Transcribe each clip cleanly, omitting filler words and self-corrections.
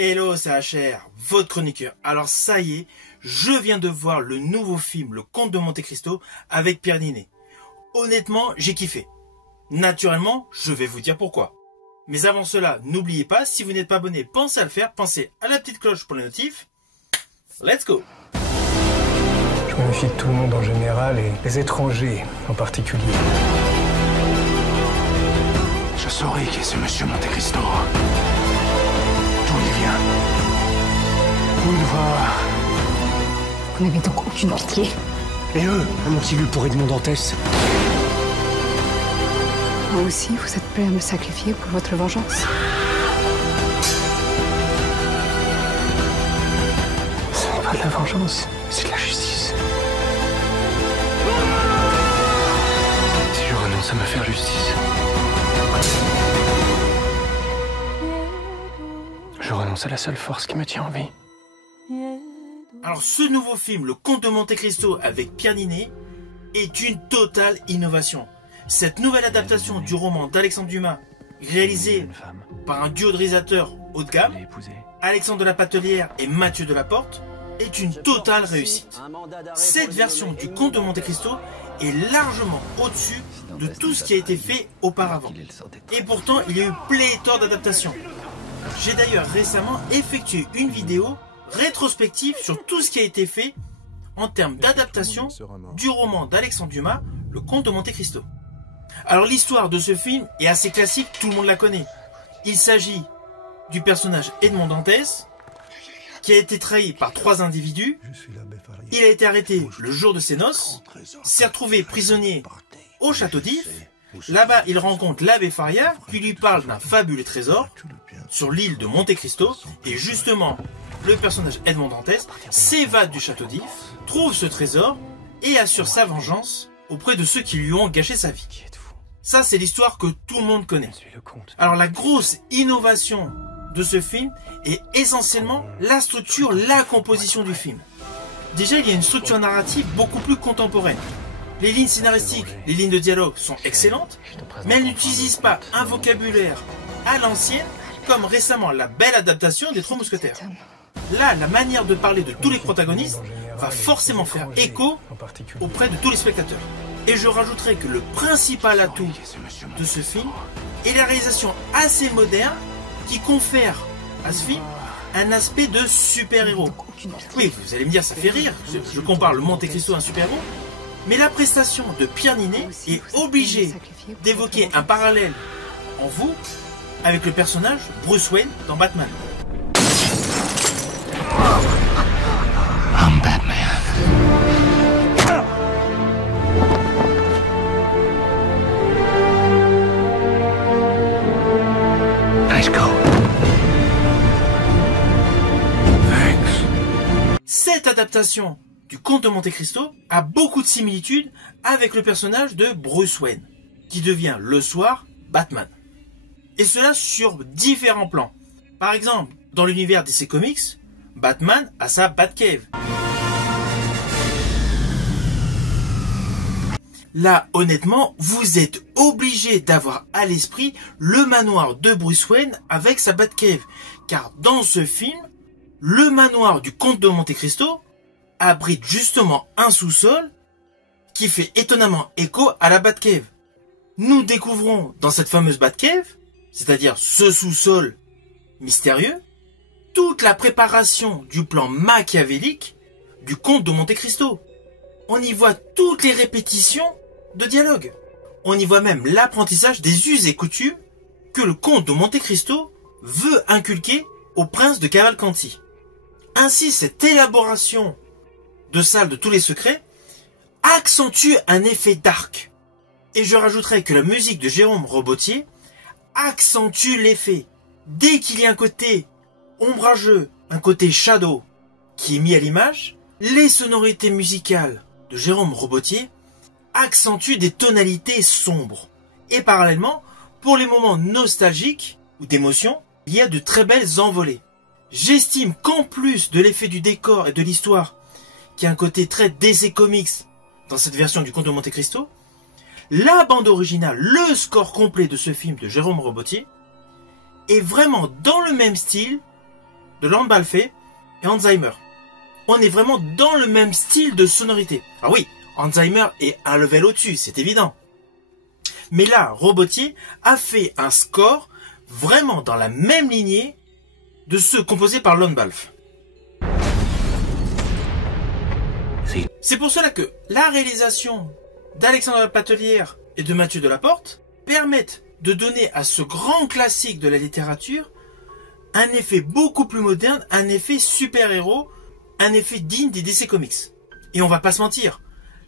Hello, c'est HR, votre chroniqueur. Alors ça y est, je viens de voir le nouveau film Le Comte de Monte Cristo avec Pierre Niney. Honnêtement, j'ai kiffé. Naturellement, je vais vous dire pourquoi. Mais avant cela, n'oubliez pas, si vous n'êtes pas abonné, pensez à le faire, pensez à la petite cloche pour les notifs. Let's go! Je me méfie de tout le monde en général et des étrangers en particulier. Je saurai qui est ce monsieur Monte Cristo. D'où il vient? Où il va? Vous n'avez donc aucune pitié? Et eux, ont-ils eu pour Edmond Dantès? Moi aussi, vous êtes prêt à me sacrifier pour votre vengeance? Ce n'est pas de la vengeance, c'est de la justice. Si je renonce à me faire justice, je renonce à la seule force qui me tient en vie. Alors ce nouveau film, Le Comte de Monte Cristo avec Pierre Niney, est une totale innovation. Cette nouvelle adaptation du roman d'Alexandre Dumas, réalisée par un duo de réalisateurs haut de gamme, Alexandre de la Patelière et Mathieu Delaporte, est une totale réussite. Cette version du Comte de Monte Cristo est largement au-dessus de tout ce qui a été fait auparavant. Et pourtant, il y a eu pléthore d'adaptations. J'ai d'ailleurs récemment effectué une vidéo rétrospective sur tout ce qui a été fait en termes d'adaptation du roman d'Alexandre Dumas, Le Comte de Monte Cristo. Alors l'histoire de ce film est assez classique, tout le monde la connaît. Il s'agit du personnage Edmond Dantès, qui a été trahi par 3 individus. Il a été arrêté le jour de ses noces, s'est retrouvé prisonnier au château d'If. Là-bas, il rencontre l'abbé Faria, qui lui parle d'un fabuleux trésor sur l'île de Monte Cristo. Et justement, le personnage Edmond Dantès s'évade du château d'If, trouve ce trésor et assure sa vengeance auprès de ceux qui lui ont gâché sa vie. Ça, c'est l'histoire que tout le monde connaît. Alors, la grosse innovation de ce film est essentiellement la structure, la composition du film. Déjà, il y a une structure narrative beaucoup plus contemporaine. Les lignes scénaristiques, les lignes de dialogue sont excellentes, mais elles n'utilisent pas un vocabulaire à l'ancienne, comme récemment la belle adaptation des 3 Mousquetaires. Là, la manière de parler de tous les protagonistes va forcément faire écho auprès de tous les spectateurs. Et je rajouterai que le principal atout de ce film est la réalisation assez moderne qui confère à ce film un aspect de super-héros. Oui, vous allez me dire, ça fait rire, je compare le Monte Cristo à un super-héros, mais la prestation de Pierre Niney est obligée d'évoquer un parallèle en vous avec le personnage Bruce Wayne dans Batman. I'm Batman. Nice coat. Thanks. Cette adaptation du Comte de Monte Cristo a beaucoup de similitudes avec le personnage de Bruce Wayne, qui devient le soir Batman. Et cela sur différents plans. Par exemple, dans l'univers DC Comics, Batman a sa Batcave. Là, honnêtement, vous êtes obligé d'avoir à l'esprit le manoir de Bruce Wayne avec sa Batcave. Car dans ce film, le manoir du Comte de Monte Cristo abrite justement un sous-sol qui fait étonnamment écho à la Batcave. Nous découvrons dans cette fameuse Batcave, c'est-à-dire ce sous-sol mystérieux, toute la préparation du plan machiavélique du Comte de Monte Cristo. On y voit toutes les répétitions de dialogue. On y voit même l'apprentissage des us et coutumes que le Comte de Monte Cristo veut inculquer au prince de Cavalcanti. Ainsi, cette élaboration de salle de tous les secrets accentue un effet dark. Et je rajouterai que la musique de Jérôme Robottier accentue l'effet. Dès qu'il y a un côté ombrageux, un côté shadow qui est mis à l'image, les sonorités musicales de Jérôme Robottier accentuent des tonalités sombres. Et parallèlement, pour les moments nostalgiques ou d'émotion, il y a de très belles envolées. J'estime qu'en plus de l'effet du décor et de l'histoire, qui a un côté très DC Comics dans cette version du Comte de Monte Cristo, la bande originale, le score complet de ce film de Jérôme Robottier, est vraiment dans le même style de Lorne Balfe et Hans Zimmer. On est vraiment dans le même style de sonorité. Ah oui, Hans Zimmer est un level au-dessus, c'est évident. Mais là, Robotier a fait un score vraiment dans la même lignée de ceux composés par Lorne Balfe. C'est pour cela que la réalisation d'Alexandre Lapatelière et de Mathieu Delaporte permettent de donner à ce grand classique de la littérature un effet beaucoup plus moderne, un effet super-héros, un effet digne des DC Comics. Et on va pas se mentir,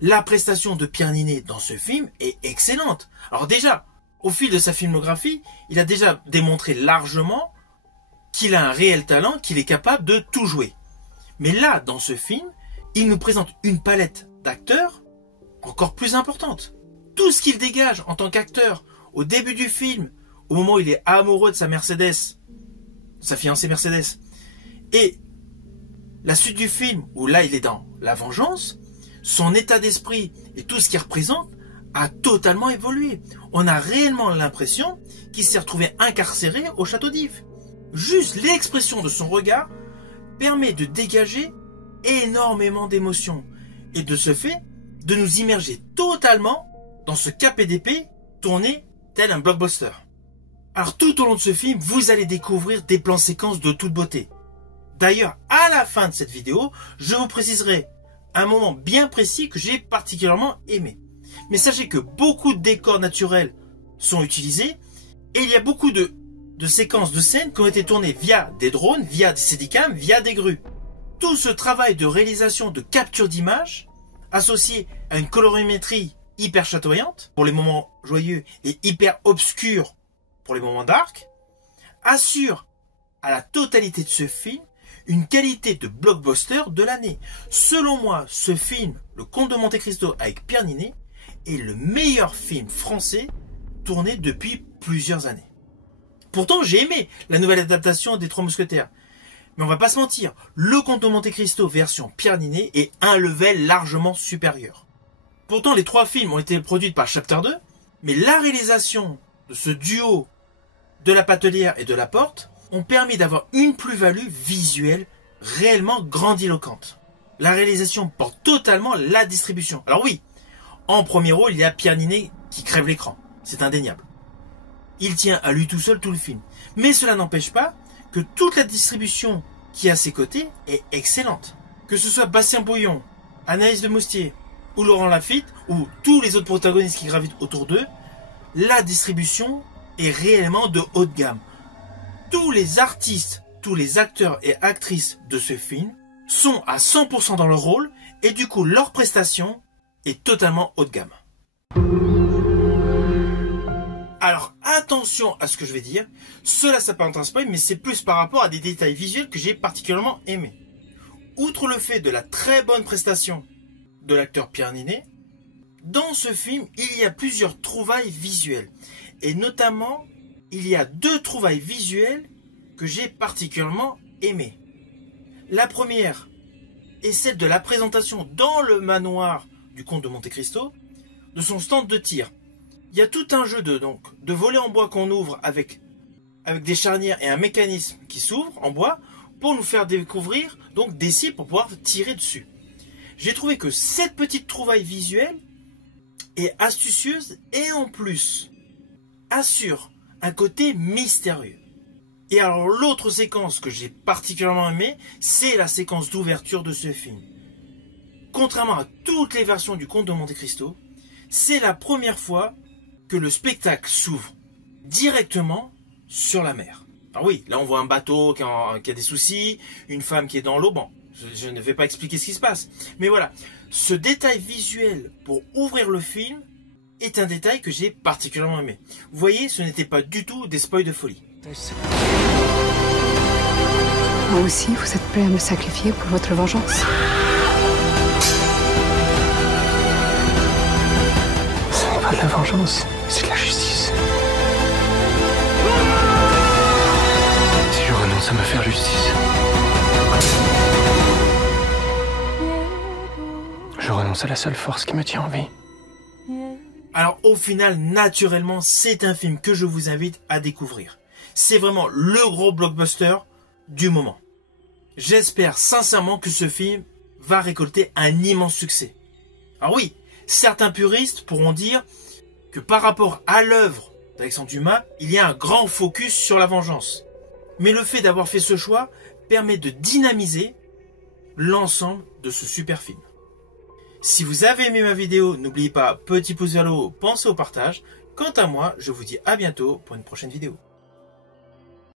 la prestation de Pierre Niney dans ce film est excellente. Alors déjà, au fil de sa filmographie, il a déjà démontré largement qu'il a un réel talent, qu'il est capable de tout jouer. Mais là, dans ce film, il nous présente une palette d'acteurs encore plus importante. Tout ce qu'il dégage en tant qu'acteur au début du film, au moment où il est amoureux de sa Mercedes, sa fiancée Mercedes, et la suite du film, où là il est dans la vengeance, son état d'esprit et tout ce qu'il représente a totalement évolué. On a réellement l'impression qu'il s'est retrouvé incarcéré au château d'If. Juste l'expression de son regard permet de dégager énormément d'émotions et de ce fait de nous immerger totalement dans ce KPDP tourné tel un blockbuster. Alors tout au long de ce film, vous allez découvrir des plans séquences de toute beauté. D'ailleurs, à la fin de cette vidéo, je vous préciserai un moment bien précis que j'ai particulièrement aimé. Mais sachez que beaucoup de décors naturels sont utilisés et il y a beaucoup de séquences de scènes qui ont été tournées via des drones, via des steadicams, via des grues. Tout ce travail de réalisation de capture d'image, associé à une colorimétrie hyper chatoyante pour les moments joyeux et hyper obscure pour les moments dark, assure à la totalité de ce film une qualité de blockbuster de l'année. Selon moi, ce film, Le Comte de Monte Cristo avec Pierre Niney, est le meilleur film français tourné depuis plusieurs années. Pourtant, j'ai aimé la nouvelle adaptation des Trois Mousquetaires. Mais on va pas se mentir, Le Comte de Monte Cristo version Pierre Niney est un level largement supérieur. Pourtant, les trois films ont été produits par Chapter 2, mais la réalisation de ce duo de Lapatelière et Delaporte ont permis d'avoir une plus-value visuelle réellement grandiloquente. La réalisation porte totalement la distribution. Alors oui, en premier rôle, il y a Pierre Niney qui crève l'écran. C'est indéniable. Il tient à lui tout seul tout le film. Mais cela n'empêche pas que toute la distribution qui est à ses côtés est excellente. Que ce soit Bastien Bouillon, Anaïs de Moustier ou Laurent Lafitte ou tous les autres protagonistes qui gravitent autour d'eux, la distribution est réellement de haut de gamme. Tous les artistes, tous les acteurs et actrices de ce film sont à 100% dans leur rôle et du coup leur prestation est totalement haut de gamme. Alors attention à ce que je vais dire, cela s'apparente à un spoil mais c'est plus par rapport à des détails visuels que j'ai particulièrement aimés. Outre le fait de la très bonne prestation de l'acteur Pierre Niney, dans ce film il y a plusieurs trouvailles visuelles et notamment il y a deux trouvailles visuelles que j'ai particulièrement aimées. La première est celle de la présentation dans le manoir du comte de Monte Cristo de son stand de tir. Il y a tout un jeu de volets en bois qu'on ouvre avec des charnières et un mécanisme qui s'ouvre en bois pour nous faire découvrir donc des cibles pour pouvoir tirer dessus. J'ai trouvé que cette petite trouvaille visuelle est astucieuse et en plus assure un côté mystérieux. Et alors l'autre séquence que j'ai particulièrement aimée, c'est la séquence d'ouverture de ce film. Contrairement à toutes les versions du Comte de Monte Cristo, c'est la première fois que le spectacle s'ouvre directement sur la mer. Alors oui, là on voit un bateau qui a des soucis, une femme qui est dans l'eau, bon, je ne vais pas expliquer ce qui se passe. Mais voilà, ce détail visuel pour ouvrir le film est un détail que j'ai particulièrement aimé. Vous voyez, ce n'était pas du tout des spoils de folie. Moi aussi, vous êtes prêt à me sacrifier pour votre vengeance? Ce n'est pas de la vengeance, c'est de la justice. Si je renonce à me faire justice, je renonce à la seule force qui me tient en vie. Alors au final, naturellement, c'est un film que je vous invite à découvrir. C'est vraiment le gros blockbuster du moment. J'espère sincèrement que ce film va récolter un immense succès. Alors oui, certains puristes pourront dire que par rapport à l'œuvre d'Alexandre Dumas, il y a un grand focus sur la vengeance. Mais le fait d'avoir fait ce choix permet de dynamiser l'ensemble de ce super film. Si vous avez aimé ma vidéo, n'oubliez pas, petit pouce vers le haut, pensez au partage. Quant à moi, je vous dis à bientôt pour une prochaine vidéo.